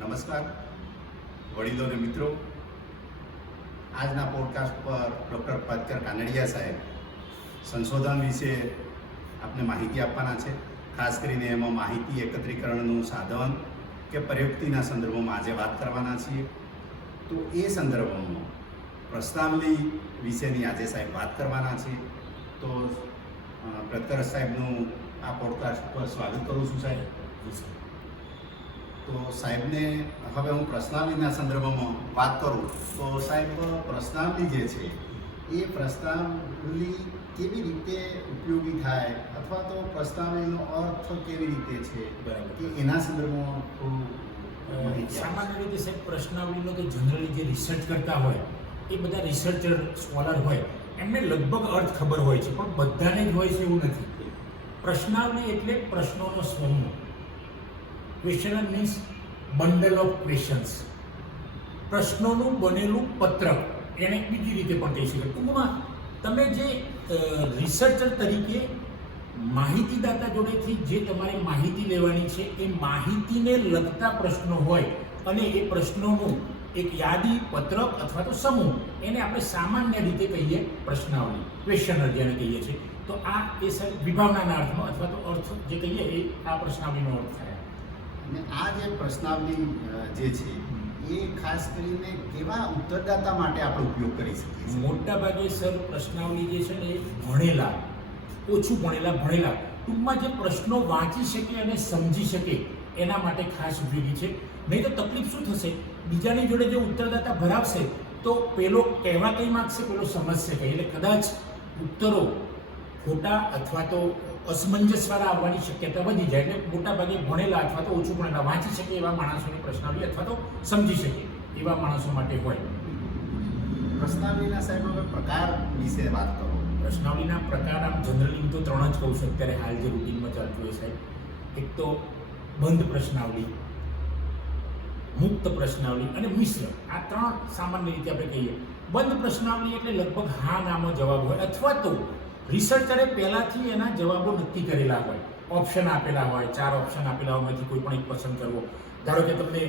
નમસ્કાર વડીલો અને મિત્રો, આજના પોડકાસ્ટ પર ડૉક્ટર પદકર કાનડિયા સાહેબ સંશોધન વિશે આપને માહિતી આપવાના છે. ખાસ કરીને એમાં માહિતી એકત્રીકરણનું સાધન કે પ્રયુક્તિના સંદર્ભમાં આજે વાત કરવાના છીએ. તો એ સંદર્ભમાં પ્રશ્નાવલી વિશેની આજે સાહેબ વાત કરવાના છીએ. તો પદકર સાહેબનું આ પોડકાસ્ટ પર સ્વાગત કરું છું સાહેબ. તો સાહેબને હવે હું પ્રશ્નાવલીના સંદર્ભમાં વાત કરું તો સાહેબ, પ્રશ્નાવલી જે છે એ પ્રશ્નાવલી કેવી રીતે ઉપયોગી થાય અથવા તો પ્રશ્નાવલીનો અર્થ કેવી રીતે છે કે એના સંદર્ભમાં થોડું સામાન્ય રીતે સાહેબ પ્રશ્નાવલીનો તો જનરલી જે રિસર્ચ કરતા હોય એ બધા રિસર્ચર સ્કોલર હોય એમને લગભગ અર્થ ખબર હોય છે, પણ બધાને જ હોય છે એવું નથી. પ્રશ્નાવલી એટલે પ્રશ્નોનો સમૂહ. Questioner means bundle of questions. પ્રશ્નોનું બનેલું પત્રક, એને બીજી રીતે પણ કહી શકાય. ટૂંકમાં તમે જે રિસર્ચર તરીકે માહિતીદાતા જોડેથી જે તમારે માહિતી લેવાની છે એ માહિતીને લગતા પ્રશ્નો હોય અને એ પ્રશ્નોનું એક યાદી, પત્રક અથવા તો સમૂહ, એને આપણે સામાન્ય રીતે કહીએ પ્રશ્નાવલી, ક્વેશ્ચનર જેને કહીએ છીએ. તો આ એ સર વિભાવનાના અર્થમાં અથવા તો અર્થ જે કહીએ એ આ પ્રશ્નાવલીનો અર્થ થાય. અને આ જે પ્રશ્નાવલી જે છે એ ખાસ કરીને કેવા ઉત્તરદાતા માટે આપણે ઉપયોગ કરી શકીએ છીએ? મોટા ભાગે સર પ્રશ્નાવલી જે છે ને એ ભણેલા, ઓછું ભણેલા ટૂંકમાં જે પ્રશ્નો વાંચી શકે અને સમજી શકે એના માટે ખાસ ઉપયોગી છે. નહીં તો તકલીફ શું થશે, બીજાની જોડે જે ઉત્તરદાતા ભરાવશે તો પેલો કહેવા કંઈ માગશે, પેલો સમજશે કંઈ, એટલે કદાચ ઉત્તરો ખોટા અથવા તો અસમંજસવાળા આવવાની શક્યતા વધી જાય. એટલે મોટા ભાગે ભણેલા અથવા તો ઓછું ભણેલા, વાંચી શકે એવા માણસોની પ્રશ્નાવલી અથવા તો સમજી શકે એવા માણસો માટે હોય. પ્રશ્નાવલીના સાહેબ હવે પ્રકાર વિશે વાત કરો. પ્રશ્નાવલીના પ્રકાર આમ જનરલી તો 3 જ કહું છું અત્યારે હાલ જે રૂટીનમાં ચાલતું હોય સાહેબ. એક તો બંધ પ્રશ્નાવલી, મુક્ત પ્રશ્નાવલી અને મિશ્ર. આ 3 સામાન્ય રીતે આપણે કહીએ. બંધ પ્રશ્નાવલી એટલે લગભગ હા નામાં જવાબ હોય અથવા તો રિસર્ચરે પહેલાંથી એના જવાબો નક્કી કરેલા હોય, ઓપ્શન આપેલા હોય, 4 ઓપ્શન આપેલા હોય, એમાંથી કોઈ પણ એક પસંદ કરવો. ધારો કે તમને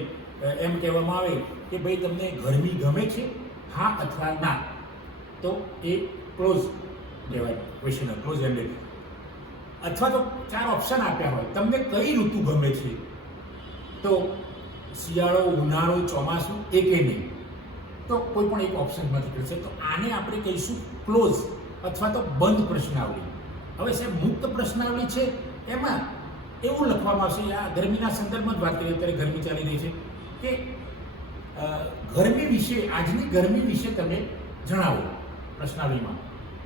એમ કહેવામાં આવે કે ભાઈ તમને ગરમી ગમે છે, હા અથવા ના, તો એ ક્લોઝ કહેવાય, ક્વેશ્ચનર ક્લોઝ એન્ડેડ. અથવા તો 4 ઓપ્શન આપ્યા હોય, તમને કઈ ઋતુ ગમે છે, તો શિયાળો, ઉનાળો, ચોમાસું, એકે નહીં, તો કોઈ પણ એક ઓપ્શનમાંથી કરશે. તો આને આપણે કહીશું ક્લોઝ અથવા તો બંધ પ્રશ્નાવલી. હવે સાહેબ મુક્ત પ્રશ્નાવલી છે, એમાં એવું લખવામાં આવશે, આ ગરમીના સંદર્ભમાં જ વાત કરીએ, અત્યારે ગરમી ચાલી રહી છે, કે ગરમી વિશે, આજની ગરમી વિશે તમે જણાવો પ્રશ્નાવલીમાં,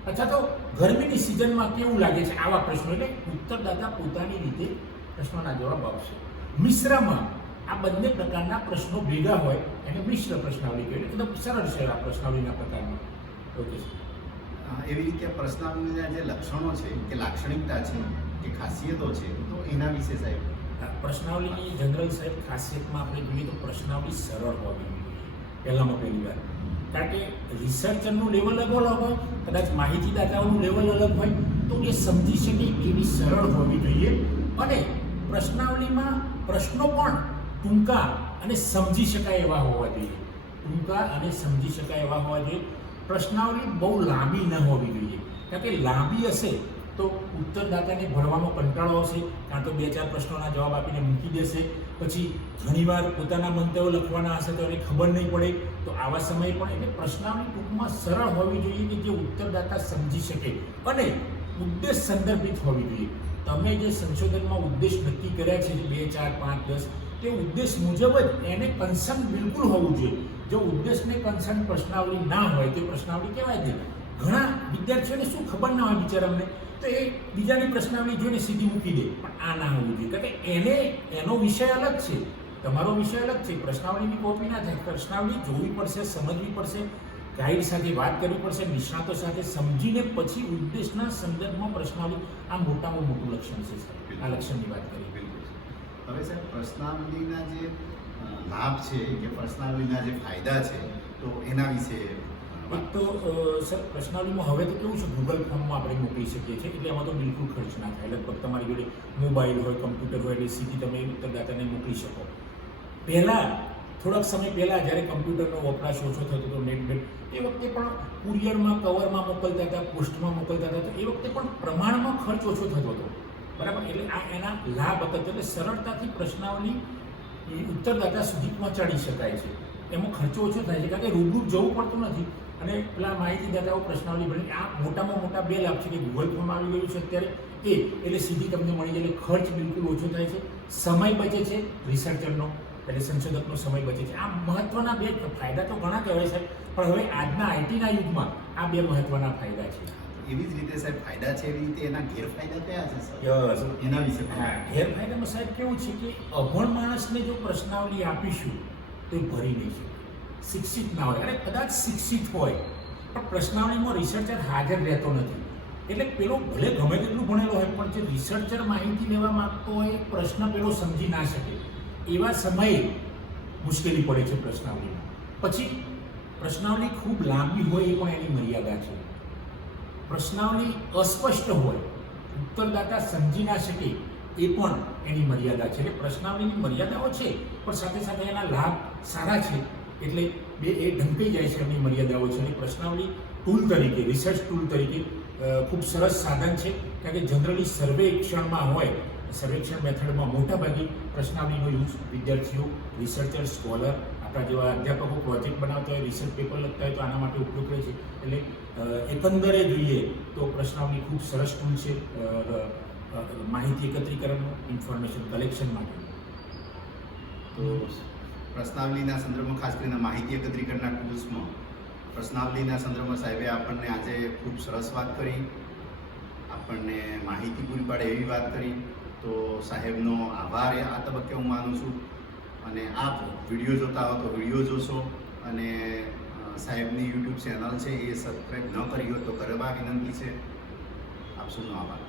અથવા તો ગરમીની સિઝનમાં કેવું લાગે છે, આવા પ્રશ્નો. એટલે ઉત્તરદાતા પોતાની રીતે પ્રશ્નોના જવાબ આપશે. મિશ્રમાં આ બંને પ્રકારના પ્રશ્નો ભેગા હોય એને મિશ્ર પ્રશ્નાવલી કહેવાય. એકદમ સરળ છે આ પ્રશ્નાવલીના પ્રકારમાં. Okay sir. એવી રીતે પ્રશ્નાવલીના જે લક્ષણો છે કે લાક્ષણિકતા છે કે ખાસિયતો છે, તો એના વિશે સાહેબ. પ્રશ્નાવલીની જનરલ સાહેબ ખાસિયતમાં આપણે જોઈએ તો પ્રશ્નાવલી સરળ હોવી જોઈએ પહેલામાં પહેલી વાર. કારણ કે રિસર્ચરનું લેવલ અલગ હોય, કદાચ માહિતીદાતાઓનું લેવલ અલગ હોય, તો એ સમજી શકે એવી સરળ હોવી જોઈએ. અને પ્રશ્નાવલીમાં પ્રશ્નો પણ ટૂંકા અને સમજી શકાય એવા હોવા જોઈએ. ટૂંકા અને સમજી શકાય એવા હોવા જોઈએ. પ્રશ્નાવલી બહુ લાંબી ન હોવી જોઈએ. કારણ કે લાંબી હશે તો ઉત્તરદાતાને ભણવામાં કંટાળો આવશે, કાં તો 2-4 પ્રશ્નોના જવાબ આપીને મૂકી દેશે. પછી ઘણીવાર પોતાના મંતવ્યો લખવાના હશે તો એને ખબર નહીં પડે. તો આવા સમયે પણ એટલે પ્રશ્નાવલી ટૂંકમાં સરળ હોવી જોઈએ કે જે ઉત્તરદાતા સમજી શકે અને ઉદ્દેશ સંદર્ભિત હોવી જોઈએ. તમે જે સંશોધનમાં ઉદ્દેશ નક્કી કર્યા છે 2, 4, 5, 10, તે ઉદ્દેશ મુજબ જ એને કન્સર્ન બિલકુલ હોવું જોઈએ. જો ઉદ્દેશને કન્સર્ન પ્રશ્નાવલી ના હોય તે પ્રશ્નાવલી કહેવાય નહીં. ઘણા વિદ્યાર્થીઓને શું ખબર ના હોય બિચારાને, તો એ બીજાની પ્રશ્નાવલી જોઈને સીધી મૂકી દે. પણ આ ના હોવું જોઈએ, કારણ કે એનો વિષય અલગ છે, તમારો વિષય અલગ છે. પ્રશ્નાવલીની કોપી ના થાય. પ્રશ્નાવલી જોવી પડશે, સમજવી પડશે, ગાઈડ સાથે વાત કરવી પડશે, નિષ્ણાતો સાથે સમજીને પછી ઉદ્દેશના સંદર્ભમાં પ્રશ્નાવલી. આ મોટામાં મોટું લક્ષણ છે સાહેબ. આ લક્ષણની વાત કરી. હવે સાહેબ, પ્રશ્નાવલીના જે લાભ છે કે પ્રશ્નાવલીના જે ફાયદા છે, તો એના વિશે. એક તો સર પ્રશ્નાવલીમાં હવે તો કેવું છે, ગૂગલ ફોર્મમાં આપણે મોકલી શકીએ છીએ, એટલે એમાં તો બિલકુલ ખર્ચ ના થાય. લગભગ તમારી જોડે મોબાઈલ હોય, કમ્પ્યુટર હોય, એટલે સીધી તમે ઉત્તરદાતાને મોકલી શકો. પહેલાં થોડાક સમય પહેલાં જ્યારે કમ્પ્યુટરનો વપરાશ ઓછો થતો હતો નેટ એ વખતે પણ કુરિયરમાં કવરમાં મોકલતા હતા, પોસ્ટમાં મોકલતા હતા, તો એ વખતે પણ પ્રમાણમાં ખર્ચ ઓછો થતો હતો, બરાબર. એટલે આ એના લાભ હતા. એટલે સરળતાથી પ્રશ્નાવલી ઉત્તરદાતા સુધી પહોંચાડી શકાય છે. એમાં ખર્ચો ઓછો થાય છે કારણ કે રૂબરૂ જવું પડતું નથી. અને પેલા માહિતીદાતાઓ પ્રશ્નાવલી ભણી આ મોટામાં મોટા બે લાભ છે કે ગૂગલ ફોર્મ આવી ગયું છે અત્યારે એટલે સીધી તમને મળી જાય. એટલે ખર્ચ બિલકુલ ઓછો થાય છે, સમય બચે છે રિસર્ચરનો, એટલે સંશોધકનો સમય બચે છે. આ મહત્વના બે ફાયદા તો ઘણા કહેવાય સાહેબ, પણ હવે આજના આઈટીના યુગમાં આ બે મહત્વના ફાયદા છે. એવી જ રીતે સાહેબ ફાયદા છે, એવી રીતે એના ગેરફાયદા કયા છે સર? યસ. એના વિશે હા, ગેરફાયદામાં સાહેબ કેવું છે કે અભણ માણસને જો પ્રશ્નાવલી આપીશું તો એ ભરી નહીં શકે. શિક્ષિત ના હોય, અને કદાચ શિક્ષિત હોય પણ પ્રશ્નાવલીમાં રિસર્ચર હાજર રહેતો નથી. એટલે પેલો ભલે ગમે તેટલું ભણેલો હોય પણ જે રિસર્ચર માહિતી લેવા માંગતો હોય પ્રશ્ન પેલો સમજી ના શકે, એવા સમયે મુશ્કેલી પડે છે પ્રશ્નાવલીમાં. પછી પ્રશ્નાવલી ખૂબ લાંબી હોય એ પણ એની મર્યાદા છે. પ્રશ્નાવલી અસ્પષ્ટ હોય, ઉત્તરદાતા સમજી ના શકે એ પણ એની મર્યાદા છે. એટલે પ્રશ્નાવલીની મર્યાદાઓ છે પણ સાથે સાથે એના લાભ સારા છે. એટલે બે એ ઢંકાઈ જાય છે એમની મર્યાદાઓ છે. અને પ્રશ્નાવલી ટૂલ તરીકે, રિસર્ચ ટૂલ તરીકે ખૂબ સરસ સાધન છે. કારણ કે જનરલી સર્વેક્ષણમાં હોય, સર્વેક્ષણ મેથડમાં મોટાભાગે પ્રશ્નાવલીનો યુઝ વિદ્યાર્થીઓ, રિસર્ચર, સ્કોલર, આપણા જેવા અધ્યાપકો પ્રોજેક્ટ બનાવતા હોય, રિસર્ચ પેપર લખતા હોય તો આના માટે ઉપયોગ કરે છે. એટલે એકંદરે જોઈએ તો પ્રશ્નાવલી ખૂબ સરસ ટૂલ છે માહિતી એકત્રીકરણ, ઇન્ફોર્મેશન કલેક્શન માટે. તો પ્રશ્નાવલીના સંદર્ભમાં ખાસ કરીને માહિતી એકત્રીકરણના ટૂલ્સમાં પ્રશ્નાવલીના સંદર્ભમાં સાહેબે આપણને આજે ખૂબ સરસ વાત કરી, આપણને માહિતી પૂરી પાડે એવી વાત કરી. તો સાહેબનો આભાર આ તબક્કે હું માનું છું. અને આપ વિડીયો જોતા હો તો વિડીયો જોશો, અને સાહેબની યુટ્યુબ ચેનલ છે એ સબસ્ક્રાઈબ ન કરી હોય તો કરવા વિનંતી છે. આપ સૌનો આભાર.